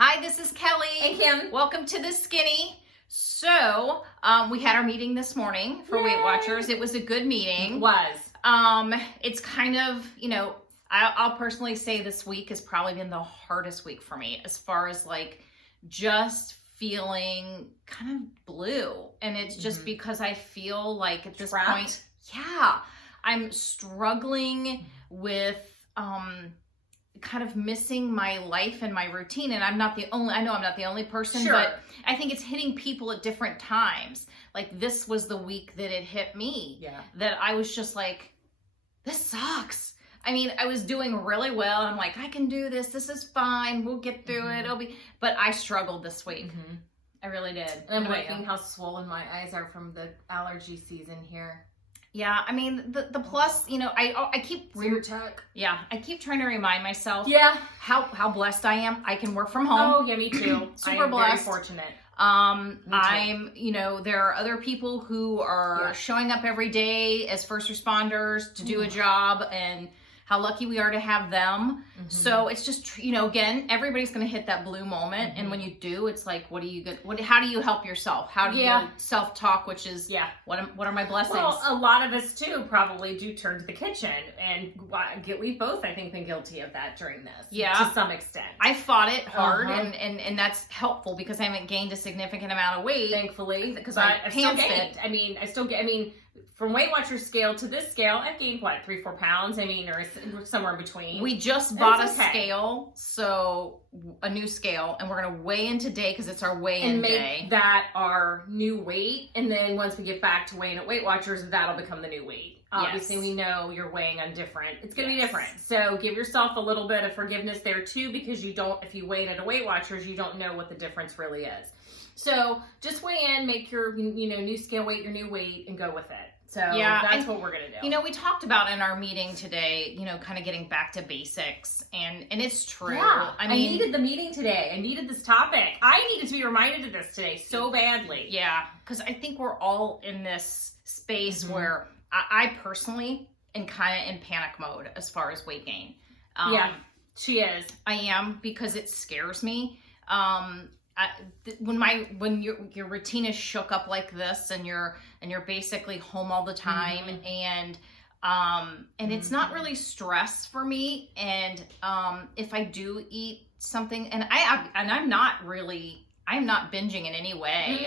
Hi, this is Kelly. And Kim. Welcome to The Skinny. So, we had our meeting this morning for Weight Watchers. It was a good meeting. It was. It's kind of, I'll personally say this week has probably been the hardest week for me as far as like just feeling kind of blue. And it's just because I feel like at this point, I'm struggling with, kind of missing my life and my routine. And I know I'm not the only person, but I think it's hitting people at different times. Like this was the week that it hit me. Yeah. That I was just like, this sucks. I mean, I was doing really well. I'm like, I can do this. This is fine. We'll get through it. But I struggled this week. I really did. And I'm liking how swollen my eyes are from the allergy season here. Yeah, I mean the plus, I keep I keep trying to remind myself how blessed I am. I can work from home. Oh yeah, me too. Super blessed. Very fortunate. There are other people who are showing up every day as first responders to do a job, and how lucky we are to have them. So it's just, again, everybody's going to hit that blue moment. And when you do, it's like, how do you help yourself? How do you self-talk, which is, what are my blessings? Well, a lot of us too probably do turn to the kitchen, and we've both, I think, been guilty of that during this. Yeah. To some extent. I fought it hard, and that's helpful because I haven't gained a significant amount of weight. Thankfully. Because I still gained. From Weight Watchers scale to this scale, I've gained 3-4 pounds. Or somewhere in between. We just bought a scale, so a new scale, and we're gonna weigh in today because it's our weigh-in day. And make that our new weight, and then once we get back to weighing at Weight Watchers, that'll become the new weight. Obviously, we know you're weighing on different. It's gonna be different. So give yourself a little bit of forgiveness there too, because if you weigh at a Weight Watchers, you don't know what the difference really is. So just weigh in, make your new scale weight your new weight, and go with it. So that's what we're going to do. We talked about in our meeting today, kind of getting back to basics, and it's true. Yeah, I needed the meeting today. I needed this topic. I needed to be reminded of this today so badly. Yeah, because I think we're all in this space where I personally am kind of in panic mode as far as weight gain. She is. I am, because it scares me. When your routine is shook up like this, and you're basically home all the time, and it's not really stress for me, and if I do eat something, and I'm not binging in any way.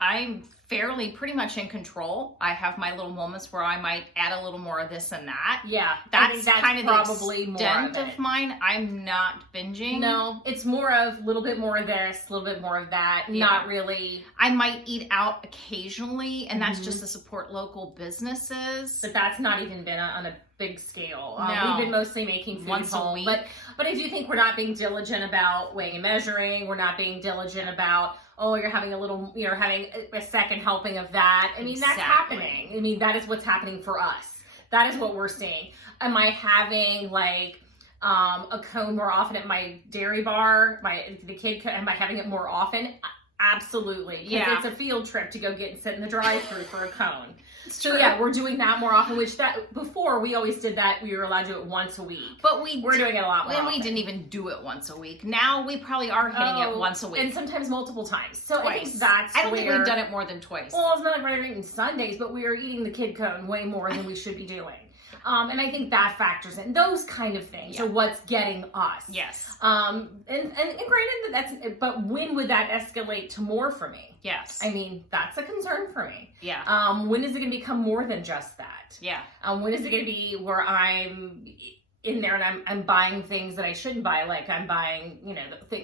I'm fairly pretty much in control. I have my little moments where I might add a little more of this and that. Yeah, that's kind of probably the extent of mine. I'm not binging. No, it's more of a little bit more of this, a little bit more of that. Yeah. Not really. I might eat out occasionally, and that's just to support local businesses. But that's not even been on a big scale. No. We've been mostly making food once home, a week. But I do think we're not being diligent about weighing and measuring. We're not being diligent about, you're having a second helping of that. That's happening. That is what's happening for us. That is what we're seeing. Am I having a cone more often at my dairy bar? Am I having it more often? Absolutely. Yeah. It's a field trip to go get and sit in the drive-thru for a cone. So we're doing that more often, before we always did that. We were allowed to do it once a week. But we're doing it a lot more often. We didn't even do it once a week. Now we probably are hitting it once a week. And sometimes multiple times. So twice. I think I don't think we've done it more than twice. Well, it's not like we're eating Sundays, but we are eating the kid cone way more than we should be doing. And I think that factors in. Those kind of things are what's getting us. Yes. And granted but when would that escalate to more for me? Yes. That's a concern for me. Yeah. When is it going to become more than just that? Yeah. When is it going to be where I'm in there and I'm buying things that I shouldn't buy? Like I'm buying,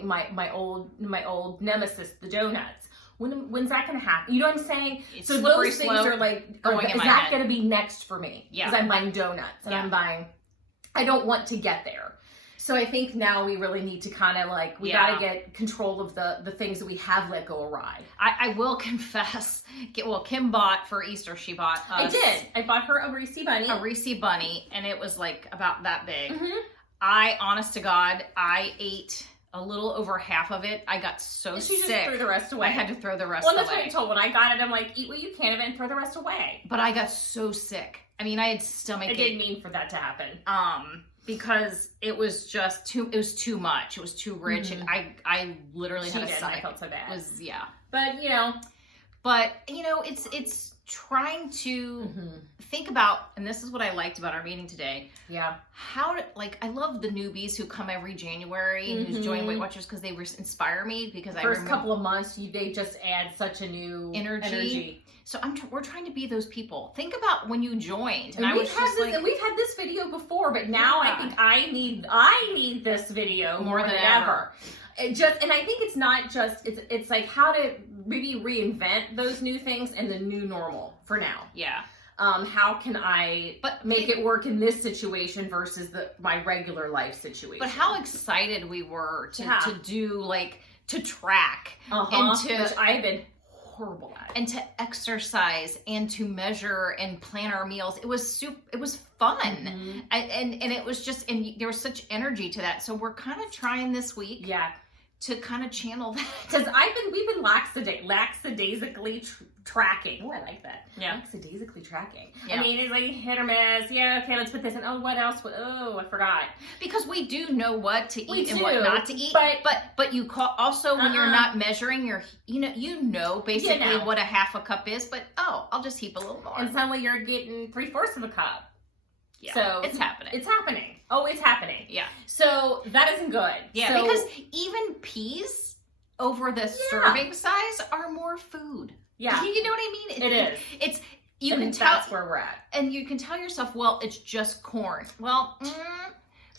my old nemesis, the donuts. When's that going to happen? You know what I'm saying? So those things are is that going to be next for me? Yeah. Because I'm buying donuts and I don't want to get there. So I think now we really need to kind of we got to get control of the things that we have let go awry. I will confess, Kim bought for Easter, she bought us. I did. I bought her a Reese bunny. A Reese bunny, and it was about that big. Honest to God, I ate a little over half of it. I got so sick. She just threw the rest away. I had to throw the rest away. Well, that's what I told when I got it. I'm like, eat what you can of it and throw the rest away. But I got so sick. I had stomach ache. I didn't mean for that to happen. because it was just too much. It was too rich. And I literally had a sigh. I felt so bad. It was, yeah. But, you know. But, you know, it's trying to think about, and this is what I liked about our meeting today. Yeah. I love the newbies who come every January and who join Weight Watchers because they inspire me because First couple of months, they just add such a new energy. So we're trying to be those people. Think about when you joined. And we've had this video before, but now I think I need this video more than ever. And I think it's not just, it's like how to maybe reinvent those new things and the new normal for now. Yeah. How can I make it work in this situation versus my regular life situation? But how excited we were to do, like, to track and which I've been horrible at, and to exercise and to measure and plan our meals. It was fun. And it was just, and there was such energy to that. So we're kind of trying this week. Yeah. To kind of channel that. Because we've been lackadaisically tracking. Oh, I like that. Yeah. Lackadaisically tracking. Yeah. I mean, it's like hit or miss. Yeah, okay, let's put this in. Oh, what else? Oh, I forgot. Because we do know what to eat and what not to eat. But you also when you're not measuring you know basically what a half a cup is, but I'll just heap a little more. And suddenly you're getting 3/4 of a cup. Yeah, so it's happening. It's happening. Oh, it's happening. Yeah. So that isn't good. Yeah, because even peas over the serving size are more food. Yeah. You know what I mean? It is. You can tell that's where we're at. And you can tell yourself, well, it's just corn. Well,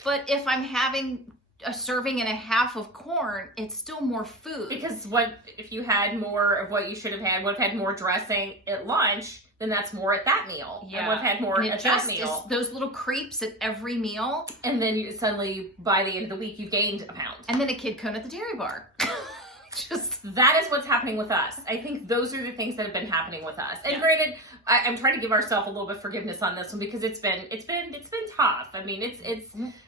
but if I'm having a serving and a half of corn, it's still more food. Because if you had more of what you should have had, would have had more dressing at lunch, then that's more at that meal. Yeah. And would have had more at that meal. Those little creeps at every meal. And then suddenly, by the end of the week, you've gained a pound. And then a kid cone at the dairy bar. That is what's happening with us. I think those are the things that have been happening with us. And granted, I'm trying to give ourselves a little bit of forgiveness on this one because it's been tough. I mean,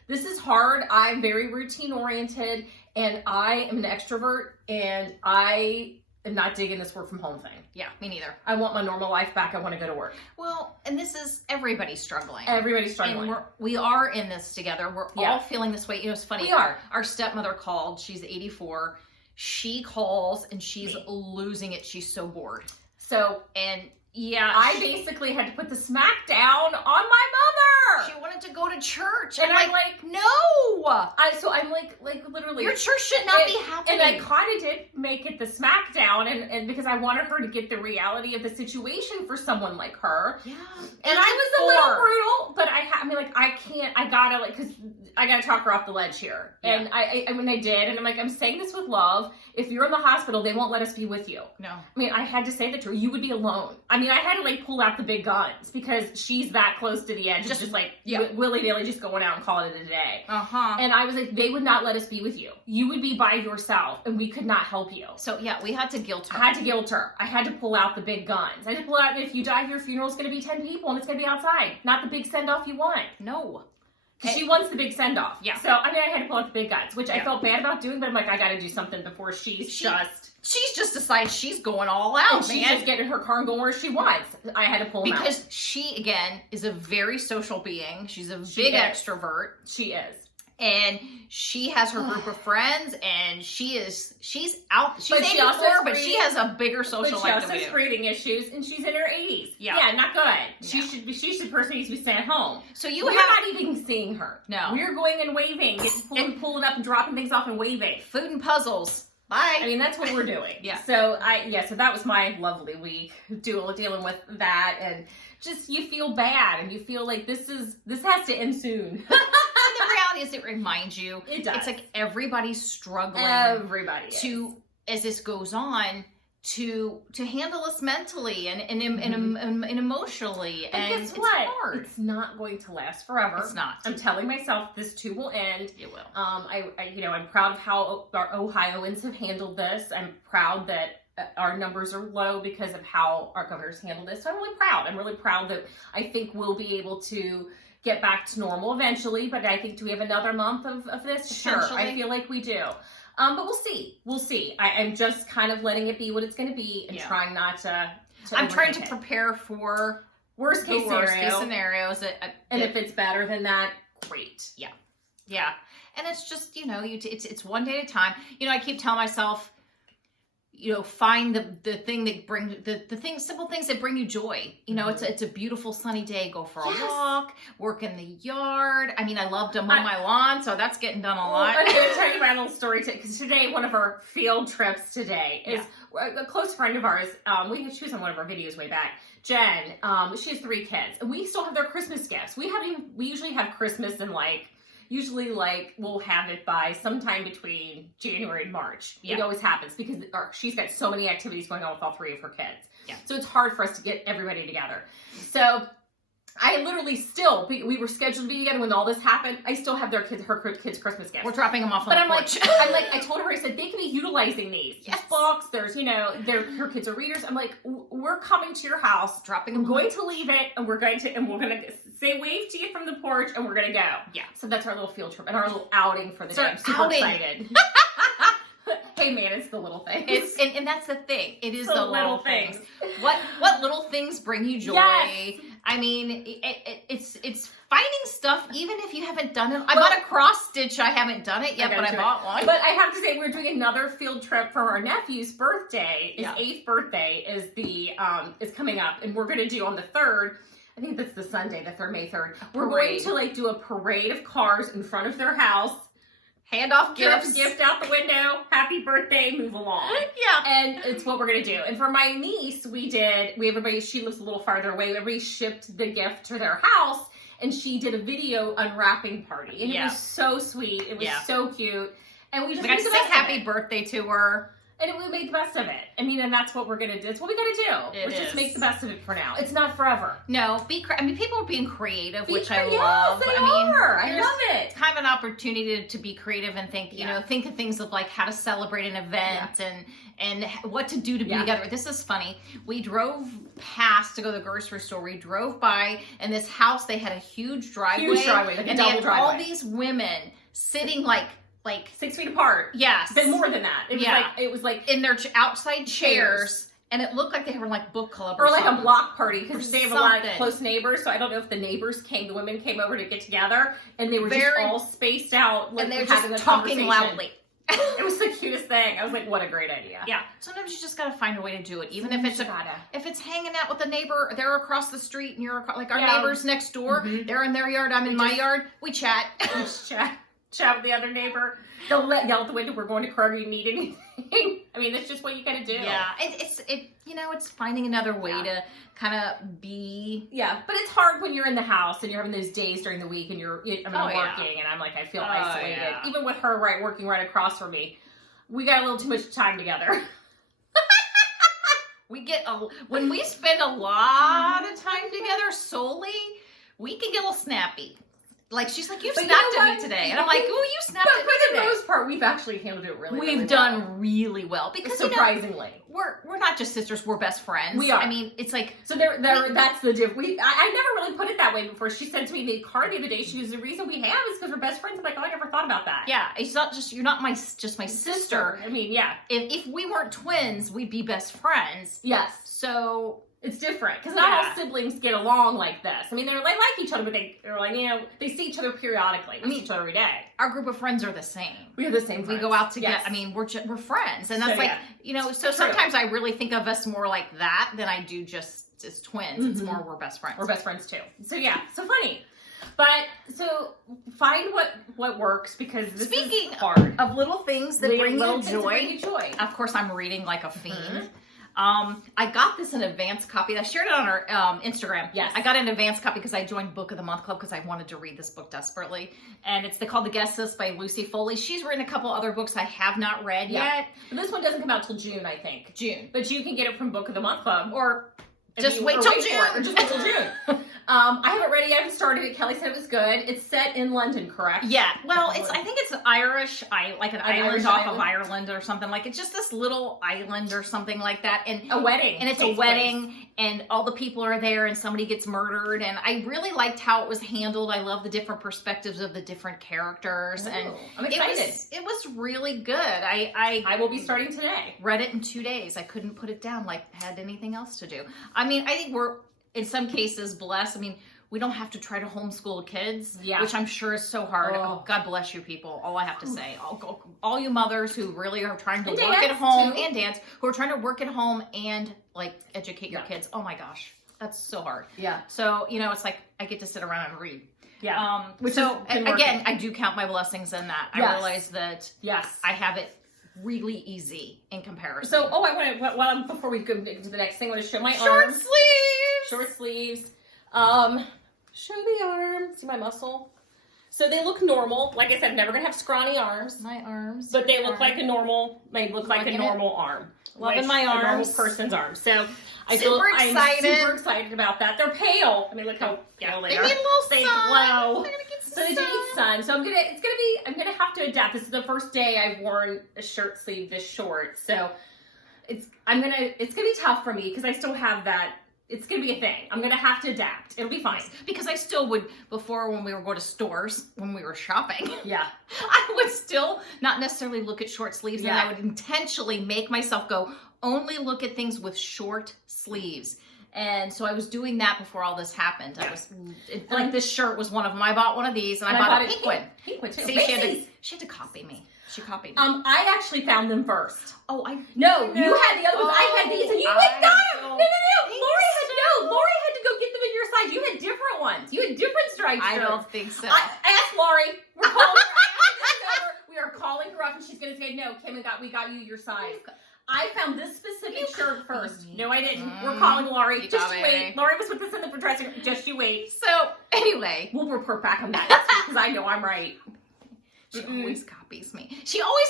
this is hard. I'm very routine oriented, and I am an extrovert, and I am not digging this work from home thing. Yeah, me neither. I want my normal life back. I want to go to work. Well, and this is everybody's struggling. Everybody's struggling. And we are in this together. We're all feeling this way. You know, it's funny. We are. Our stepmother called. She's 84. She calls and she's losing it. She's so bored. So, and yeah, I basically had to put the smack down on my mother. She wanted to go to church, and I'm like, no. I'm like literally, your church should not be happening. And I kind of did make it the smackdown, and because I wanted her to get the reality of the situation for someone like her. Yeah, and I was a little brutal, but I gotta talk her off the ledge here. Yeah. And I did, and I'm like, I'm saying this with love. If you're in the hospital, they won't let us be with you. No. I mean, I had to say that to her. You would be alone. I mean, I had to pull out the big guns because she's that close to the edge. Just willy-nilly just going out and calling it a day. And I was like, they would not let us be with you. You would be by yourself, and we could not help you. So yeah, we had to guilt her. I had to guilt her. I had to pull out the big guns. I had to pull out, if you die, your funeral's going to be 10 people, and it's going to be outside. Not the big send-off you want. No. She wants the big send-off. Yeah. So, I had to pull out the big guns, which I felt bad about doing, but I'm like, I got to do something before she's just decided she's going all out, and she's just getting her car and going where she wants. I had to pull them out. Because she, again, is a very social being. She's a big extrovert. She is. And she has her group of friends, and she's out. She's 84, but she has a bigger social life than we do. She also has breathing issues, and she's in her 80s. Yeah, not good. No. She's the person who needs to be staying at home. So we're not even seeing her. No. We're going and waving, pulling up and dropping things off and waving. Food and puzzles. Bye. I mean, that's what we're doing. Yeah. So so that was my lovely week, dealing with that, and just you feel bad, and you feel like this has to end soon. The reality is, it reminds you. It does. It's like everybody's struggling. As this goes on, to handle us mentally and emotionally. But and guess what? It's hard. It's not going to last forever. It's not. I'm telling myself this too will end. It will. I'm proud of how our Ohioans have handled this. I'm proud that our numbers are low because of how our governor's handled this. So I'm really proud. I'm really proud that I think we'll be able to get back to normal eventually, but I think, do we have another month of this? Sure, I feel like we do. But we'll see. We'll see. I'm just kind of letting it be what it's going to be and trying not to I'm trying to prepare for worst case scenarios. And if it's better than that, great. Yeah. And it's just, you know, it's one day at a time. You know, I keep telling myself, you know, find the thing that brings the things, simple things that bring you joy. You know, it's a beautiful sunny day. Go for a walk, work in the yard. I mean, I love to mow my lawn, so that's getting done a lot. I'm going to tell you my little story because today, one of our field trips today is a close friend of ours. She was on one of our videos way back. Jen, she has 3 kids, and we still have their Christmas gifts. We usually have Christmas in usually we'll have it by sometime between January and March. It always happens because she's got so many activities going on with all 3 of her kids. So it's hard for us to get everybody together. So I literally we were scheduled to be together when all this happened. I still have her kids' Christmas gifts. We're dropping them off on the porch. I told her, I said, they can be utilizing these. Yes. Books, there's, you know, her kids are readers. I'm like, we're coming to your house. Dropping I'm them. going to leave it, and we're going to say wave to you from the porch, and we're going to go. Yeah. So that's our little field trip and our little outing for the day. I'm super excited. Hey man, it's the little things. And that's the thing. It is the little things. What little things bring you joy? Yes. I mean, it's finding stuff even if you haven't done it. I bought a cross stitch. I haven't done it yet, but I bought one. But I have to say, we're doing another field trip for our nephew's birthday. His 8th birthday is coming up, and we're going to do on the 3rd. I think that's the Sunday, the 3rd, May 3rd. We're going to do a parade of cars in front of their house. Hand off gifts. Gift out the window. Happy birthday. Move along. Yeah. And it's what we're going to do. And for my niece, she lives a little farther away. Everybody shipped the gift to their house, and she did a video unwrapping party. And it was so sweet. It was so cute. And we just got to say happy birthday to her. And we made the best of it. I mean, and that's what we're going to do. It's what we got to do. Let's just make the best of it for now. It's not forever. No. People are being creative, which I love. Yes, they are. I love it. It's kind of an opportunity to be creative and think, you know, think of things of like how to celebrate an event and what to do to be together. This is funny. We drove past to go to the grocery store. We drove by, and this house, they had a huge driveway. Like a double driveway. All these women sitting like 6 feet apart. Yes. But more than that. It was like in their outside chairs. And it looked like they were like book club or like a block party because they have a lot of close neighbors. So I don't know if the women came over to get together, and they were just all spaced out. And they were just talking loudly. It was the cutest thing. I was like, what a great idea. Yeah. Sometimes you just got to find a way to do it. Even if it's hanging out with a neighbor, they're across the street and you're like our neighbors next door. They're in their yard. I'm in my yard. We chat. Chat with the other neighbor. They'll yell out the window, we're going to Kroger, you need anything. I mean, it's just what you gotta do. Yeah. It's finding another way to kind of be. Yeah. But it's hard when you're in the house and you're having those days during the week and I'm working and I'm like, I feel isolated. Yeah. Even with her working right across from me, we got a little too much time together. When we spend a lot of time together solely, we can get a little snappy. Like, she's like, you snapped at me today. And I'm like, oh, you snapped at me today. But for the most part, we've actually handled it really well. We've done really well. Because, surprisingly. We're not just sisters, we're best friends. We are. I mean, it's like... So that's the difference. I never really put it that way before. She said to me in the car the other day, she was, the reason we have is because we're best friends. I'm like, oh, I never thought about that. Yeah, it's not just, you're not just my sister. I mean, yeah. If we weren't twins, we'd be best friends. Yes. So... It's different because not all siblings get along like this. I mean, they're like each other, but they're like, you know, they see each other periodically. We see each other every day. Our group of friends are the same. We are the same. We go out together. I mean, we're friends, and that's so sometimes I really think of us more like that than I do just as twins. Mm-hmm. It's more we're best friends. We're best friends too. So yeah, so funny. But so find what works because speaking is hard. Of little things that bring you joy. Of course, I'm reading like a fiend. Mm-hmm. I got this in advance copy. I shared it on our Instagram. Yes. I got an advance copy because I joined Book of the Month Club because I wanted to read this book desperately. And it's called The Guest List by Lucy Foley. She's written a couple other books I have not read yet. But this one doesn't come out till June, I think. June. But you can get it from Book of the Month Club or just wait till June. Or just wait till June. I haven't read it yet. I haven't started it. Kelly said it was good. It's set in London, correct? Yeah. Well, I think it's Irish, like an island off of Ireland or something. Like it's just this little island or something like that. And a wedding. And it's a wedding, and all the people are there, and somebody gets murdered. And I really liked how it was handled. I love the different perspectives of the different characters. And I'm excited. It was really good. I will be starting today. Read it in 2 days. I couldn't put it down like I had anything else to do. I mean, I think we're, in some cases, blessed. I mean, we don't have to try to homeschool kids, Yeah. which I'm sure is so hard. Oh. God bless you people. All I have to say, all you mothers who really are trying to And work at dads, home too. and dads who are trying to work at home and like educate your Yeah. kids. Oh my gosh, that's so hard. Yeah. So, you know, it's like I get to sit around and read. Yeah. Which So has been again, working. I do count my blessings in that. I Yes. realize that Yes. I have it really easy in comparison. So, I want to, before we go into the next thing, I want to show my short arms. sleeves. Short sleeves. Show the arm. See my muscle? So they look normal. Like I said, I'm never going to have scrawny arms. My arms. But they look like a normal, arm. Loving my arms. A normal person's arm. So I'm super excited about that. They're pale. I mean, look how pale they They are. need a little They sun. glow. They're gonna get some So they do need sun. So I'm gonna have to adapt. This is the first day I've worn a shirt sleeve this short. So it's gonna be tough for me because I still have that. It's gonna be a thing. I'm gonna have to adapt. It'll be fine. Because I still would, before when we were going to stores, when we were shopping, Yeah. I would still not necessarily look at short sleeves, Yeah. and I would intentionally make myself go, only look at things with short sleeves. And so I was doing that before all this happened. Yeah. Like this shirt was one of them. I bought one of these, and I bought a pink one. Pink one too. See, she had to copy me. She copied me. I actually found them first. Oh, No, you had the other ones. I had these, and you went got them. No. Lori had to go get them in your size. You had different ones. You had different stripes. I don't think so. I asked Lori. We're calling her. We are calling her up, and she's gonna say, "No, Kim, we got you your size." I found this specific shirt first. No, I didn't. We're calling Lori. Just you wait. Lori was with us in the dressing room. Just you wait. So anyway, We'll report back on that next week because I know I'm right. she always copies me.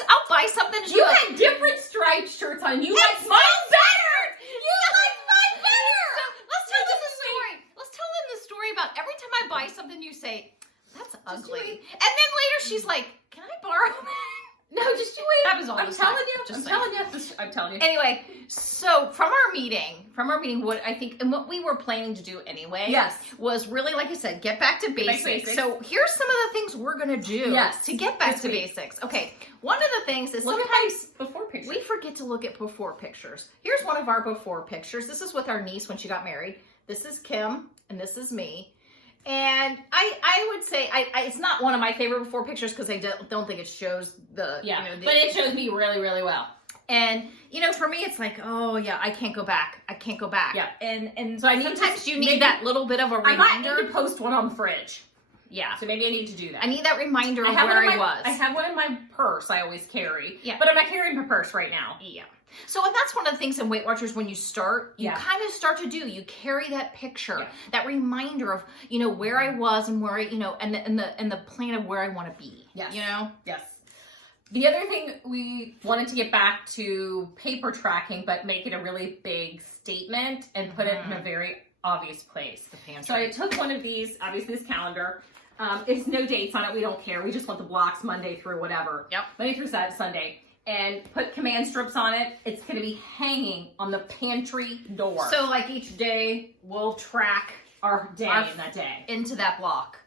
I'll buy something. And You had different striped shirts on. You like mine better. You like mine better. Let's tell them the story. Let's tell them the story about every time I buy something, you say, "That's ugly," wait. and then later she's like, "Can I borrow that?" No, just you wait. That was all I'm the telling time. you. Just I'm saying. telling you. I'm telling you. Anyway, so from our meeting, what I think and what we were planning to do anyway, Yes. was really, like I said, get back to Get back basics. to basics. So here's some of the things we're gonna do Yes. to get back This to week. basics. Okay, one of the things is Look at sometimes my before picture. we forget to look at before pictures. Here's one of our before pictures. This is with our niece when she got married. This is Kim, and this is me. And I would say it's not one of my favorite before pictures because I don't think it shows the but it shows me really, really well. And for me it's like, oh yeah, I can't go back. Yeah. And So I need sometimes to- you need maybe- that little bit of a I might reminder. need to post one on the fridge. Yeah. So maybe I need to do that. I need that reminder of have where one in I was. I have one in my purse I always carry. Yeah. But I'm not carrying my purse right now. Yeah. So, and that's one of the things in Weight Watchers when you start, you Yeah. kind of start to do, you carry that picture, Yeah. that reminder of, where I was and where I, and the plan of where I want to be. Yes. Yes. The other thing, we wanted to get back to paper tracking, but make it a really big statement and put it in a very obvious place. The pantry. So I took one of these, obviously this calendar. It's no dates on it. We don't care. We just want the blocks Monday through whatever. Yep. Monday through Sunday. And put command strips on it. It's going to be hanging on the pantry door. So like each day we'll track our day our- in that day. into that block,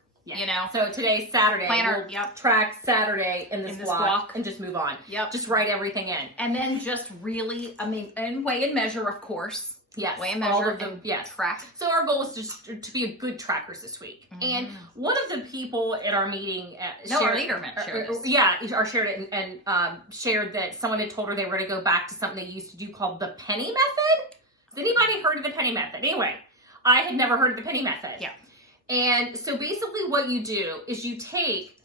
So today's Saturday. Planner, We'll yep. track Saturday in this block and just move on. Yep. Just write everything in. And then just really, and weigh and measure, of course. Yes. Weigh and all measure of them. and Yes. track. So our goal is just to be a good trackers this week. And one of the people at our meeting our leader shared this. shared it and shared that someone had told her they were going to go back to something they used to do called the penny method. Has anybody heard of the penny method? Anyway, I had never heard of the penny method. Yeah. And so basically what you do is you take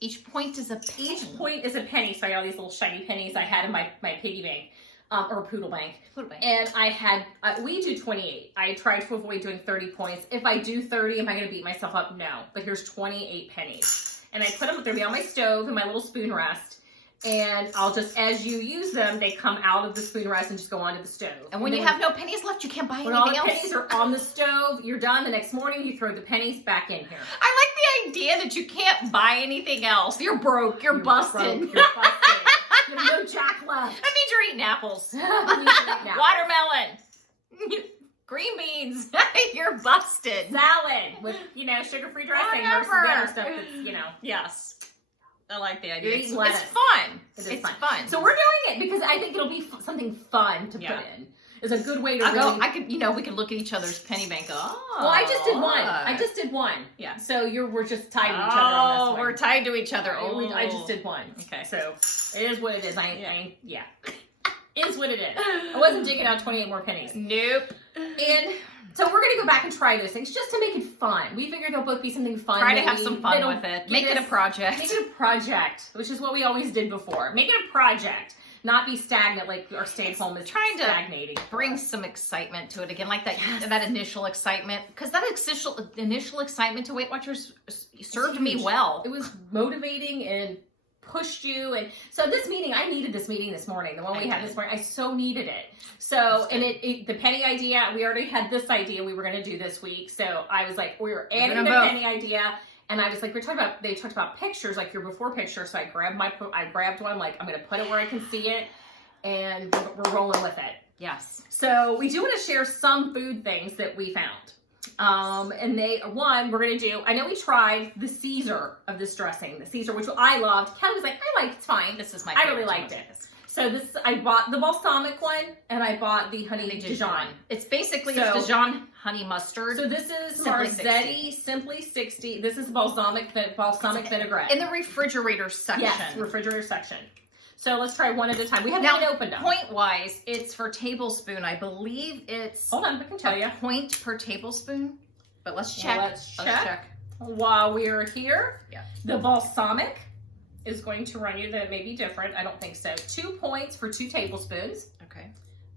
Each point is a penny. each point is a penny. So I got all these little shiny pennies I had in my piggy bank. Or poodle bank. And I had, we do 28. I tried to avoid doing 30 points. If I do 30, am I going to beat myself up? No. But here's 28 pennies. And I put them, they'll be on my stove in my little spoon rest. And I'll just, as you use them, they come out of the spoon rest and just go onto the stove. And when you have no pennies left, you can't buy when anything all the else. pennies are on the stove, you're done. The next morning, you throw the pennies back in here. I like the idea that you can't buy anything else. You're broke. You're busted. Broke, you're busted. You have no jack left. That means you're eating apples. You need to eat now. Watermelon. Green beans. You're busted. Salad with, sugar-free dressing versus the other stuff that's, Yes. I like the idea. You're eating It's fun. It is It's fun. fun. So we're doing it because I think it'll be something fun to Yeah. put in. is a good way to I could, we could look at each other's penny bank. Oh. Well, I just did one. Yeah. So we're just tied to each other on this one. We're tied to each other. Oh. I just did one. Okay. So it is what it is. Yeah. It is what it is. I wasn't digging out 28 more pennies. Nope. And so we're going to go back and try those things just to make it fun. We figured they'll both be something fun. Try to have some fun with it. Make it a project. Make it a project, which is what we always did before. Make it a project. Not be stagnant like our stay at home is trying to stagnating. Bring some excitement to it again, like that initial excitement. Because that initial excitement to Weight Watchers served me well. It was motivating and pushed you. And so this meeting, I needed this meeting this morning. The one we had this morning, I so needed it. So, and the penny idea, we already had this idea we were going to do this week. So I was like, we were adding the penny idea. And I was like, they talked about pictures, like your before picture. So I grabbed one. I'm like, I'm going to put it where I can see it. And we're rolling with it. Yes. So we do want to share some food things that we found. And we're going to do, I know we tried the Caesar of this dressing, the Caesar, which I loved. Kelly was like, it's fine. This is my favorite. I really liked it. So I bought the balsamic one and I bought the honey Dijon. It's basically Dijon honey mustard. So this is Marzetti Simply 60. This is balsamic vinaigrette. In the refrigerator section. Yes, refrigerator section. So let's try one at a time. We haven't even opened them. Point-wise, it's for tablespoon. I believe it's... Hold on, I can tell you. Point per tablespoon. But let's check. Let's check. While we're here, the balsamic is going to run you, that may be different. I don't think so. 2 points for 2 tablespoons. Okay.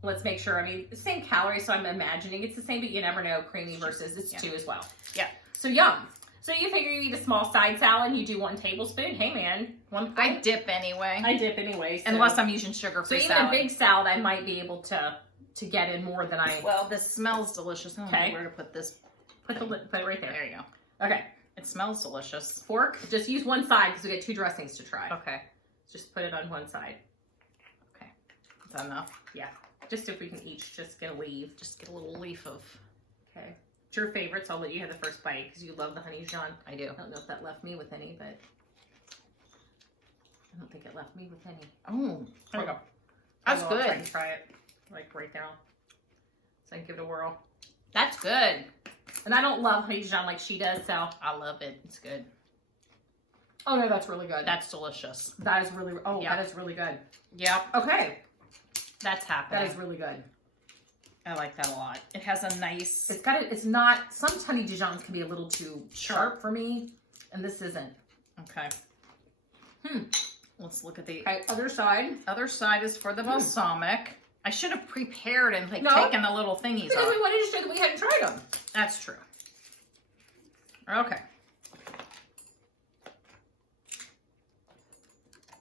Let's make sure. I mean, the same calories, so I'm imagining it's the same, but you never know. Creamy versus it's 2 as well. Yeah. So yum. So you figure you eat a small side salad, you do 1 tablespoon. Hey man, 1 point. I dip anyway. So. Unless I'm using sugar-free salad. So even a big salad, I might be able to get in more than I. Well, this smells delicious. I don't know where to put this. Put it right there. There you go. Okay. It smells delicious. Fork. Just use one side because we get 2 dressings to try. Okay. Just put it on one side. Okay. Is that enough? Yeah. Just if we can each just get a leaf. Just get a little leaf of. Okay. It's your favorite, so I'll let you have the first bite because you love the honey Dijon. I do. I don't know if that left me with any, but I don't think it left me with any. Oh. There we go. That's good. I can try it like right now. So I can give it a whirl. That's good. And I don't love honey Dijon like she does, so. I love it. It's good. Oh no, that's really good. That's delicious. That is really, that is really good. Yep. Okay. That's happening. That is really good. I like that a lot. It has a nice... It's not, some honey Dijons can be a little too sharp for me, and this isn't. Okay. Let's look at the... Okay, other side. Other side is for the balsamic. I should have prepared and taken the little thingies because off. we wanted to show that we hadn't tried them. That's true. Okay.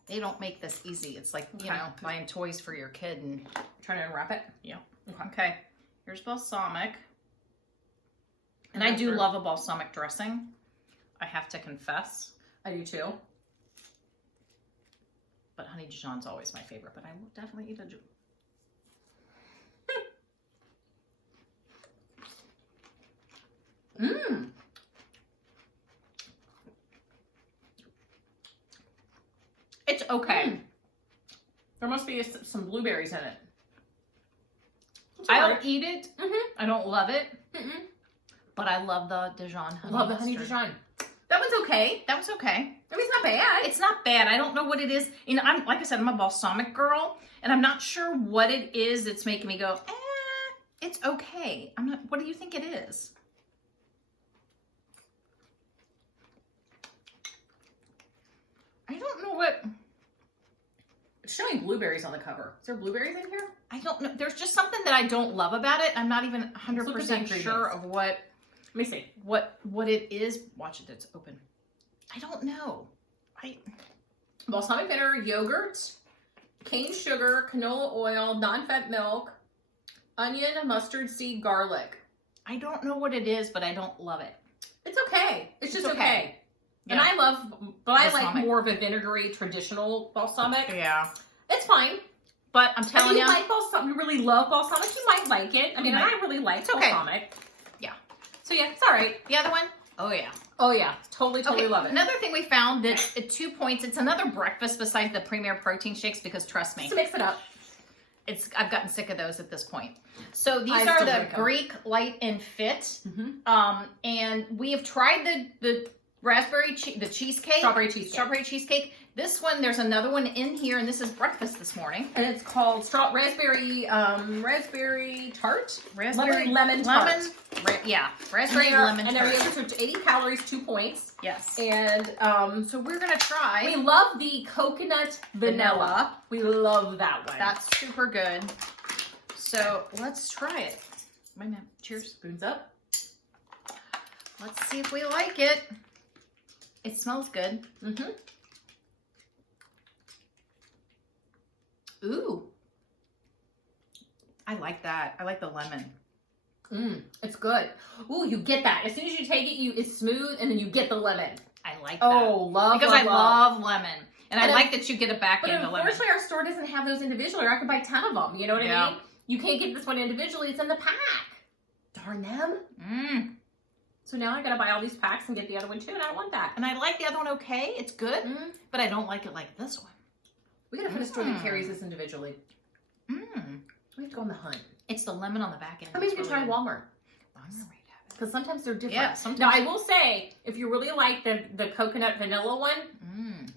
They don't make this easy. It's like, you know, buying toys for your kid and... Trying to unwrap it? Yeah. Okay. Here's balsamic. And I do love a balsamic dressing. I have to confess. I do too. But honey Dijon's always my favorite, but I will definitely eat a... Mmm. It's okay. There must be some blueberries in it. I'll eat it. I don't love it. But I love the Dijon honey Love the honey Dijon. That one's okay. That was okay. I mean, it's not bad. It's not bad. I don't know what it is. You know, like I said, I'm a balsamic girl, and I'm not sure what it is that's making me go, it's okay. I'm not, what do you think it is? I don't know what... It's showing blueberries on the cover. Is there blueberries in here? I don't know. There's just something that I don't love about it. I'm not even 100% sure of what... Let me see. What it is. Watch it. It's open. I don't know. Balsamic vinegar, yogurt, cane sugar, canola oil, non-fat milk, onion, mustard seed, garlic. I don't know what it is, but I don't love it. It's okay. It's just okay. Yeah. And I like more of a vinegary traditional balsamic. Yeah. It's fine. But I'm telling you. If you like balsamic, you really love balsamic, you might like it. I mean, I really like balsamic. Yeah. So yeah, it's all right. The other one? Oh yeah. Oh yeah. Totally love it. Another thing we found that at 2 points, it's another breakfast besides the Premier protein shakes because trust me. Just mix it up. I've gotten sick of those at this point. So these I are still the like 'em. Greek Light and Fit. Mm-hmm. And we have tried the the cheesecake. Strawberry cheesecake. This one, there's another one in here, and this is breakfast this morning. And it's called raspberry tart. Raspberry lemon tart. Raspberry lemon and tart. they're able to 80 calories, 2 points. Yes. And So we're gonna try. we love the coconut vanilla. We love that one. That's super good. So let's try it. Wait a minute. Cheers. Spoons up. Let's see if we like it. It smells good. Mm-hmm. Ooh. I like that. I like the lemon. It's good. Ooh, you get that. As soon as you take it, it's smooth, and then you get the lemon. I like that. Oh, love, because love, I love lemon. And I And like that you get it back But into lemon. unfortunately, our store doesn't have those individually, or I could buy 10 of them. You know what I mean? You can't get this one individually. It's in the pack. Darn them. So now I gotta buy all these packs and get the other one too, and I don't want that. And I like the other one okay. It's good. But I don't like it like this one. We gotta find a store that carries this individually. We have to go on the hunt. It's the lemon on the back end. I mean, you can try Walmart. Walmart. Because sometimes they're different. Yeah, sometimes. Now, I will say, if you really like the coconut vanilla one,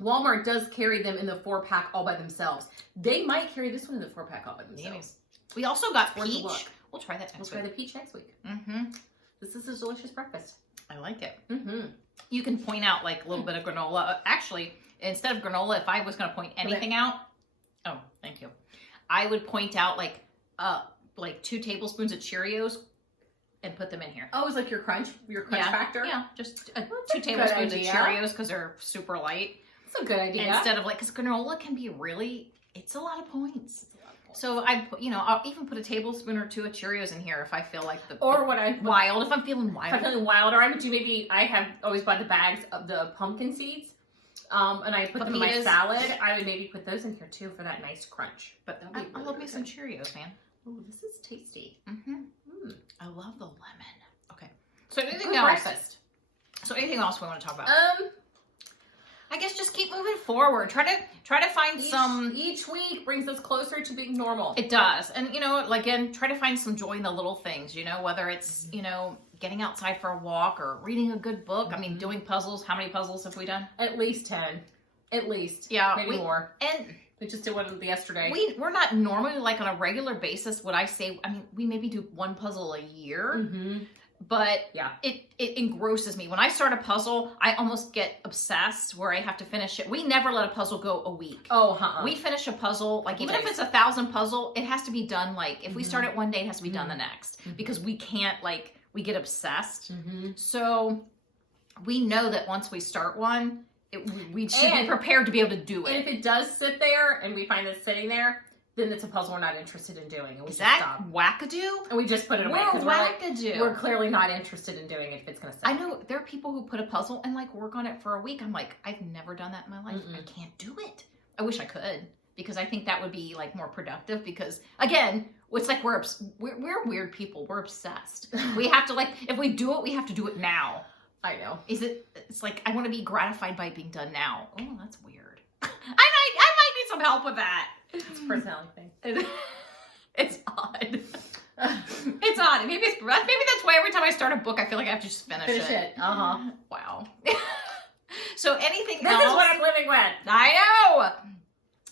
Walmart does carry them in the 4-pack all by themselves. They might carry this one in the 4-pack all by themselves. We also got Worth a peach. look. We'll try that next We'll week. try the peach next week. This is a delicious breakfast. I like it. Mm-hmm. You can point out like a little bit of granola. Actually, instead of granola, if I was going to point anything out, oh, thank you. I would point out like 2 tablespoons of Cheerios and put them in here. Oh, it's like your crunch factor? Yeah, just 2 good tablespoons of idea. Cheerios because they're super light. That's a good idea. Instead of because granola can be it's a lot of points. So I'll even put a tablespoon or 2 of Cheerios in here if I feel like if I'm feeling wild. If I'm feeling wild, or I would do I have always bought the bags of the pumpkin seeds, and I put them in my salad. I would maybe put those in here too for that nice crunch. But I love me some Cheerios, man. Oh, this is tasty. I love the lemon. Okay. So anything Good else? breakfast. So anything else we want to talk about? I guess just keep moving forward. Try to find each week brings us closer to being normal. It does. And again, try to find some joy in the little things, whether it's, getting outside for a walk or reading a good book. I mean, doing puzzles. How many puzzles have we done? At least 10. At least. Yeah. Maybe more. And we just did one yesterday. We're not normally on a regular basis, would I say, we maybe do 1 puzzle a year. But yeah, it engrosses me. When I start a puzzle, I almost get obsessed where I have to finish it. We never let a puzzle go a week. We finish a puzzle, even if it's 1,000 puzzle, it has to be done if we start it one day, it has to be done the next. Because we can't, we get obsessed. So we know that once we start one, we should be prepared to be able to do it. And if it does sit there and we find it sitting there, then it's a puzzle we're not interested in doing. And we Is that wackadoo? And we just put it away. We're wackadoo. We're clearly not interested in doing it if it's going to sit. I know there are people who put a puzzle and work on it for a week. I'm like, I've never done that in my life. I can't do it. I wish I could, because I think that would be more productive, because again, it's we're weird people. We're obsessed. We have to if we do it, we have to do it now. I know. It's I want to be gratified by it being done now. Oh, that's weird. I might need some help with that. It's a personality thing. It's odd. It's odd. Maybe that's why every time I start a book, I feel like I have to just finish it. Wow. So anything else? This is what I'm living with. I know.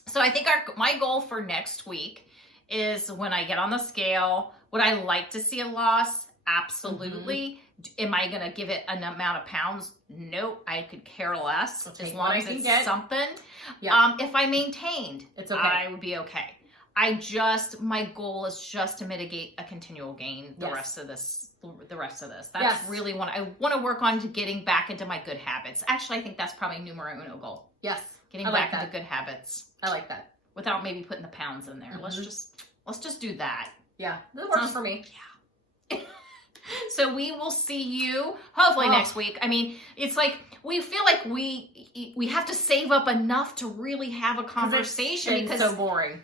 So I think my goal for next week is, when I get on the scale, would I like to see a loss? Absolutely. Am I going to give it an amount of pounds? Nope. I could care less, as long as it's something. Yeah. If I maintained, it's okay. I would be okay. My goal is just to mitigate a continual gain the rest of this. That's really I want to work on, to getting back into my good habits. Actually, I think that's probably numero uno goal. Yes. Getting back into good habits. I like that. Without maybe putting the pounds in there. Let's just do that. Yeah. That works for me. Yeah. So we will see you hopefully next week. It's we feel like we have to save up enough to really have a conversation, because it's so boring.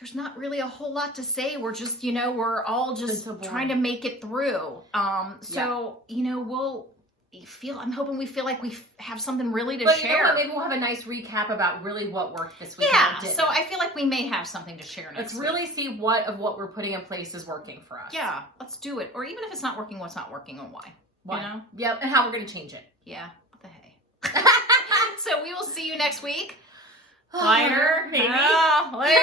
There's not really a whole lot to say. We're just, we're all just trying to make it through. I'm hoping we feel like we have something really to but share. You know what? Maybe we'll have a nice recap about really what worked this week. Yeah, so I feel like we may have something to share next week. Let's really see what of what we're putting in place is working for us. Yeah, let's do it. Or even if it's not working, what's not working and why. Why? You know? Yep, and how we're going to change it. Yeah, what the hey. So we will see you next week. Later, maybe. Later.